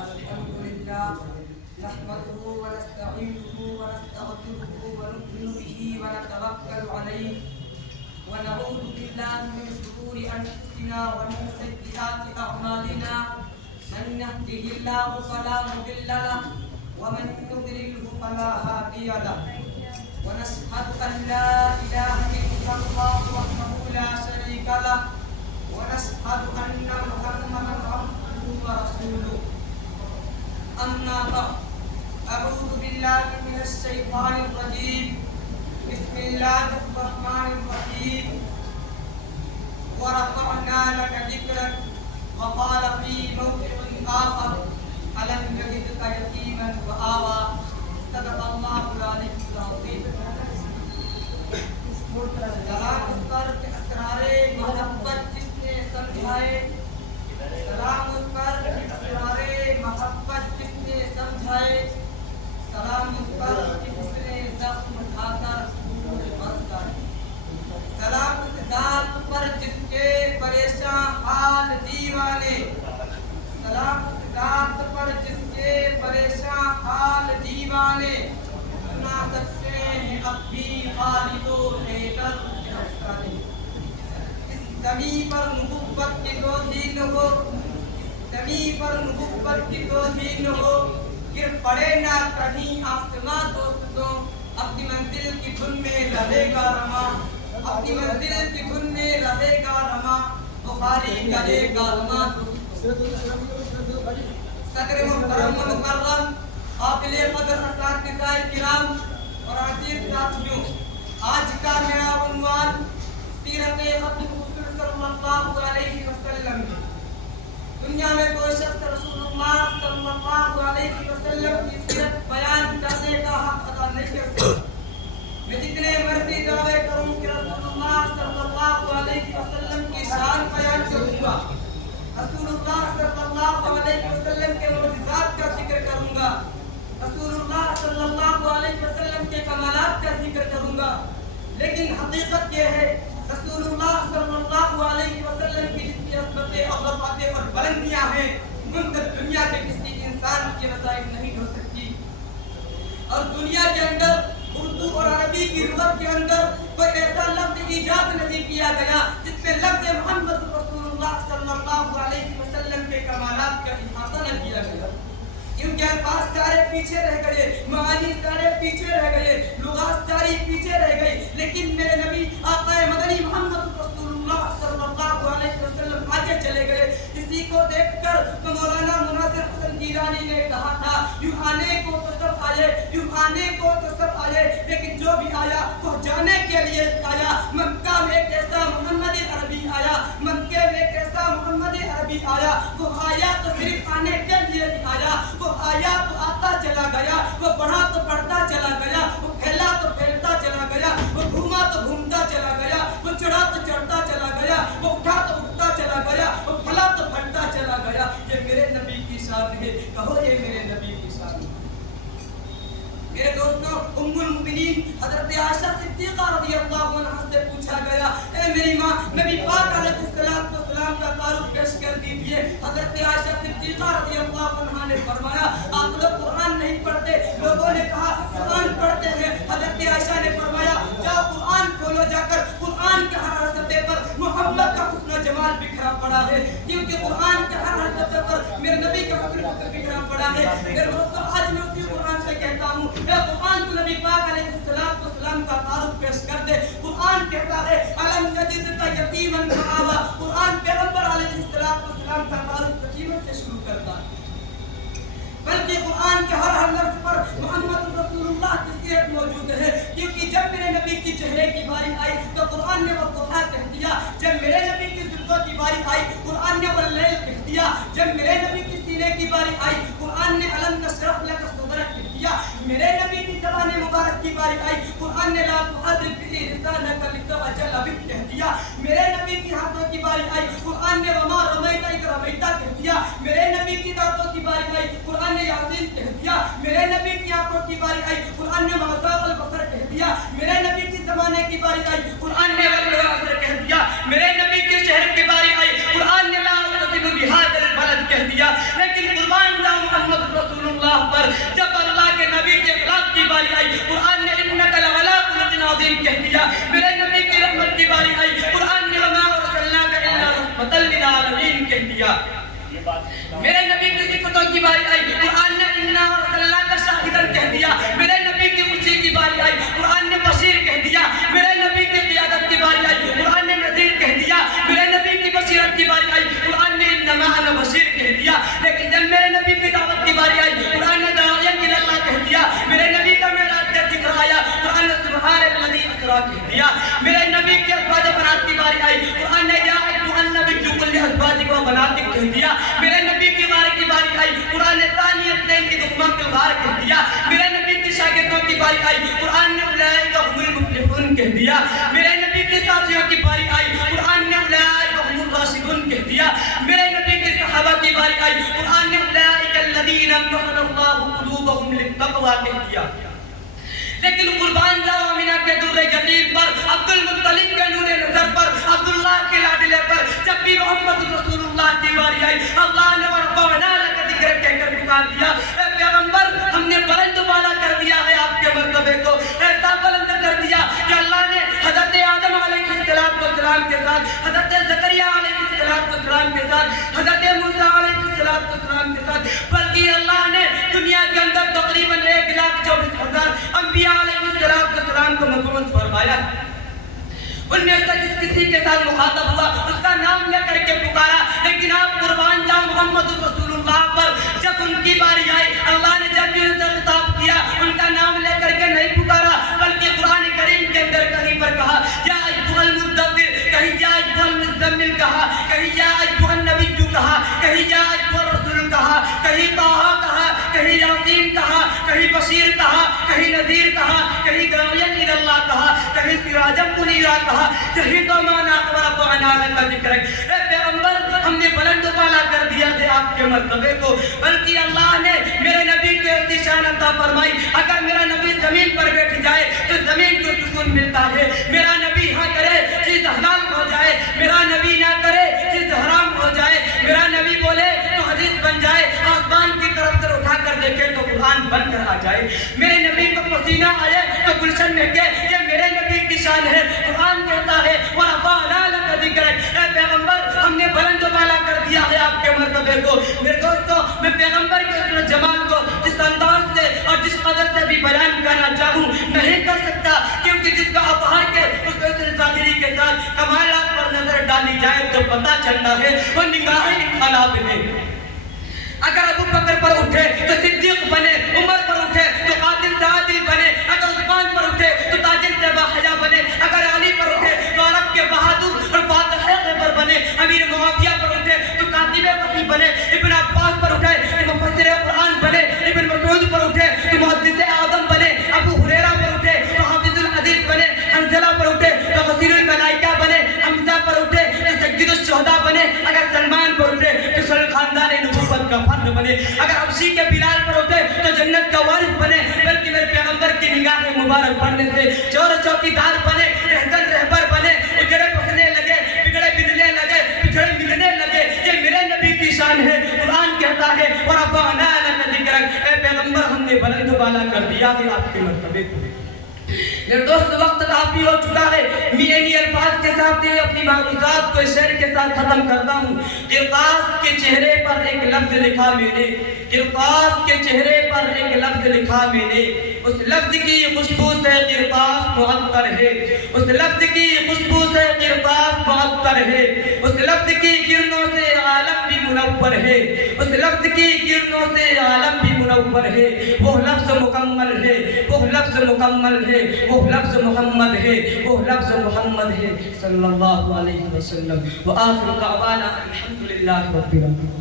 الحمد لله نحمده ونستعينه ونستغفره ونؤمن به ونتوكل عليه ونعوذ بالله من شرور أنفسنا ومن سيئات أعمالنا من يهده الله فلا مضل له ومن يضلله فلا هادي له ونشهد أن لا إله إلا الله وحده لا شريك له ونشهد أن محمدا عبده ورسوله أما بعد أعوذ بالله من الشيطان الرجيم بسم الله الرحمن الرحيم ورفعنا لك ذكرك وقال في موضع آخر ألم يجدك يتيما فآوى صدق الله العلي العظيم سلام اس پر کہ اسرار محبت جس نے سمجھائے سلام اس پر کہ اسرار محبت جس نے سمجھائے سلام اس پر کہ جس نے زخم اٹھا کر برسائے سلام اس ذات پر جس کے پریشان حال دیوانے سلام اس ذات پر جس کے پریشان حال دیوانے سنا سکتے ہیں اب بھی خالد و حیدر کے افسانے اس زمین پر نبوت کی توہین نہ ہو اس زمین پر نبوت کی توہین نہ ہو گر پڑے نہ کہیں آسماں دوستوں اپنی منزل کی دھن میں رہے گا رما اپنی منزل کی دھن میں رہے گا رما بخاری کرے گا رما صدر محترم و مکرم قابل قدر اساتذہ کرام اور عزیز ساتھیوں آج کا میرا عنوان سیرت ختم رسول صلی اللہ علیہ وسلم ہے دنیا میں کوئی شخص رسول اللہ صلی اللہ علیہ وسلم کی سیرت بیان کرنے کا حق ادا نہیں کر سکتا میں جتنے مرضی دعوے کروں کہ رسول اللہ صلی اللہ علیہ وسلم کی شان بیان کروں گا رسول اللہ صلی اللہ علیہ وسلم کے معجزات کا ذکر کروں گا رسول اللہ صلی اللہ علیہ وسلم کے کمالات کا ذکر کروں گا لیکن حقیقت یہ ہے رسول اللہ صلی اللہ علیہ وسلم کی جتنی عظمتیں اور رفعتیں اور بلندیاں ہیں ان تک دنیا کے کسی انسان کی رسائی نہیں ہو سکتی اور دنیا کے اندر اردو اور عربی کی لغت کے اندر کوئی ایسا لفظ ایجاد نہیں کیا گیا جس میں لفظ محمد رسول اللہ صلی اللہ علیہ وسلم کے کمالات کا احاطہ نہ کیا گیا کیونکہ الفاظ سارے پیچھے رہ گئے معانی سارے پیچھے رہ گئے لغات ساری پیچھے رہ گئی لیکن میرے نبی آقا مدنی محمد رسول اللہ صلی اللہ علیہ وسلم آگے چلے گئے اسی کو دیکھ کر تو مولانا مناظر حسن گیلانی نے کہا تھا یوں آنے کو تو سب آئے یوں آنے کو تو سب آئے لیکن جو بھی آیا وہ جانے کے لیے آیا مکہ میں ایک ایسا محمد عربی آیا مکہ میں ایک ایسا محمد عربی آیا وہ آیا تو صرف آنے کے لیے آیا وہ آیا تو آتا چلا گیا وہ پڑھا تو پڑھتا چلا گیا وہ پھیلا تو پھیلتا چلا گیا وہ گھوما تو گھومتا چلا گیا وہ چڑھا تو چڑھتا چلا گیا وہ اٹھا تو اٹھتا چلا گیا وہ پھلا تو پھلتا چلا گیا یہ میرے نبی کی شان ہے کہو یہ میرے نبی کی شان ہے میرے دوستوں ام المؤمنین حضرت عائشہ صدیقہ رضی اللہ عنہا سے پوچھا گیا اے میری ماں نبی پاک علیہ السلام کا تعارف پیش کر دیجئے حضرت عائشہ صدیقہ رضی اللہ عنہا نے فرمایا آپ لوگ قرآن نہیں پڑھتے لوگوں نے کہا قرآن پڑھتے ہیں حضرت عائشہ نے فرمایا جاؤ قرآن کھولو جا کر قرآن کے ہر صفحے پر محمد کا حسن و جمال بکھرا پڑا ہے کیونکہ قرآن کے ہر صفحے پر میرے نبی کا حسن بکھرا پڑا ہے میرے دوستوں آج میں اسی قرآن سے کہتا ہوں اے قرآن تو نبی پاک علیہ السلام کا تعارف پیش کر دے قرآن کہتا ہے الم یجدک یتیما فآوی قرآن پیغمبر علیہ السلام کا تعارف یتیموں سے شروع کرتا ہے بلکہ قرآن کے ہر لفظ پر محمد رسول اللہ کی سیرت موجود ہے کیونکہ جب میرے نبی کی چہرے کی باری آئی تو قرآن نے والضحیٰ کہہ دیا جب میرے نبی کی زلفوں کی باری آئی قرآن نے واللیل کہہ دیا جب میرے نبی کی سینے کی باری آئی قرآن نے الم نشرح لک صدرک کہہ دیا میرے نبی کی زبان مبارک کی باری آئی قرآن نے لا تحرک به لسانک لتعجل به کہہ دیا میرے نبی کی ہاتھوں کی باری آئی قرآن نے وما رمیت اذ رمیت کہہ دیا میرے نبی کی دانتوں کی باری آئی قرآن نے یاسین کہہ دیا میرے نبی کی آنکھوں کی باری آئی قرآن نے ما زاغ البصر کہہ دیا میرے نبی کی زمانے کی باری آئی قرآن نے والعصر کہہ دیا میرے نبی کے شہر کی باری آئی قرآن نے لا اقسم بهذا البلد کہہ دیا لیکن قربان جاؤں مرتبہ کہہ دیا، لیکن قربان جاؤ آمینہ کے در یتیم پر، عبد المطلب کے نور نظر پر، عبداللہ کے لاڈلے پر، جب بھی محمد رسول اللہ کی باری آئی اللہ نے ورفعنا لک ذکرک کہہ کر پکار دیا، اے پیغمبر ہم نے بلند بالا کر دیا ہے آپ کے مرتبے کو، ایسا بلند کر دیا کہ اللہ نے حضرت آدم علیہ السلام کے ساتھ، حضرت زکریا علیہ السلام کے ساتھ، حضرت موسیٰ علیہ السلام کے ساتھ، بلکہ اللہ نے دنیا کے اندر تقریباً 1,24,000 انبیاء علیہ السلام کو مبعوث فرمایا، ان میں سے جس کسی کے ساتھ مخاطب ہوا اس کا نام لے کر کے پکارا، لیکن آپ قربان جاؤ محمد رسول اللہ پر جب ان کی باری آئی اللہ نے جب بھی ان سے خطاب کیا ان کا نام لے کر کے نہیں پکارا، بلکہ قرآن کریم کے اندر کہیں پر کہا یا ایھا المدثر، کہیں یا ایھا المزمل کہا، کہیں یا ایھا النبی کہا، کہیں یا ایھا الرسول کہا، کہیں طٰہٰ کہا، کہیں یاسین کہا، کہیں بشیر کہا، کہیں نذیر کہا، کہیں داعیٰ الی اللہ کہا، کہیں سراجا منیرا کہا، کہیں تو مانا ورفعنا لک ذکرک، اے پیغمبر ہم نے بلند بالا کر دیا ہے آپ کے مرتبے کو، بلکہ اللہ نے میرے نبی کو ایسی شان عطا فرمائی اگر میرا نبی زمین پر بیٹھ جائے تو زمین کو سکون ملتا ہے، میرا نبی ہاں کرے چیز حلال ہو جائے، میرا نبی نہ کرے چیز حرام ہو جائے، میرا نبی بولے تو حدیث بن جائے، آسمان کی طرف سے اٹھا کر دیکھے تو قرآن بن کر آ جائے، میرے نبی کو پسینہ آئے تو گلشن میں کہ یہ میرے نبی کی شان ہے، قرآن کہتا ہے وَرَفَعْنَا لَكَ ذِكْرَكَ، اے پیغمبر ہم نے بلند بالا کر دیا ہے آپ کے مرتبے کو۔ میرے دوستو میں پیغمبر کے اس جمال کو جس انداز سے اور جس قدر سے بھی بیان کرنا چاہوں نہیں کر سکتا، کیونکہ جس کا اظہار کے اس حسن ظاہری کے ساتھ کمالات پر نظر ڈالی جائے تو پتہ چلتا ہے وہ نگاہیں انقلاب ہیں۔ اگر ابو بکر پر اٹھے تو صدیق بنے، عمر پر اٹھے تو قاتل سے عادل بنے، اگر عثمان پر اٹھے تو تاجر سے باحیا بنے، اگر علی پر اٹھے تو عرب کے بہادر اور فاتح خیبر بنے، امیر معاویہ پر اٹھے تو کاتب وحی بنے، ابن عباس پر اٹھے تو مفسر قرآن بنے، ابن مسعود پر اٹھے تو محدث اعظم بنے، ابو ہریرہ پر اٹھے تو حافظ الحدیث بنے، حنظلہ پر اٹھے تو غسیل الملائکہ بنے، حمزہ پر اٹھے تو سید الشہداء بنے، اگر سلمان پر اٹھے تو خاندان نبوت کا فرد بنے، اگر حبشی کے بلال پر اٹھے تو جنت کا وارث بنے، بلکہ میرے پیغمبر کی نگاہ مبارک پڑھنے سے چور چوکیدار بنے، رہزن رہبر بنے، اجڑے پسنے لگے، بگڑے بننے لگے، پچھڑے ملنے لگے، یہ میرے نبی کی شان ہے۔ قرآن کہتا ہے وَرَفَعْنَا لَكَ ذِكْرَكَ، اے پیغمبر ہم نے بلند بالا کر دیا ہے آپ کے مرتبے کو۔ میرے دوست وقت کافی ہو چکا ہے، میں انہی الفاظ کے ساتھ اپنی معروضات کو اس شعر کے ساتھ ختم کرتا ہوں۔ قرطاس کے چہرے پر ایک لفظ لکھا میں نے، قرطاس کے چہرے پر ایک لفظ لکھا میں نے، اس لفظ کی خوشبو سے قرطاس معطر ہے، اس لفظ کی خوشبو سے قرطاس معطر ہے، اس لفظ کی کرنوں سے عالم بھی منور ہے، اس لفظ کی کرنوں سے عالم بھی منور ہے، وہ لفظ مکمل ہے، وہ لفظ مکمل ہے، وہ لفظ محمد ہے، وہ لفظ محمد ہے صلی اللہ علیہ وسلم۔ وآخر دعوانا الحمدللہ رب العالمین۔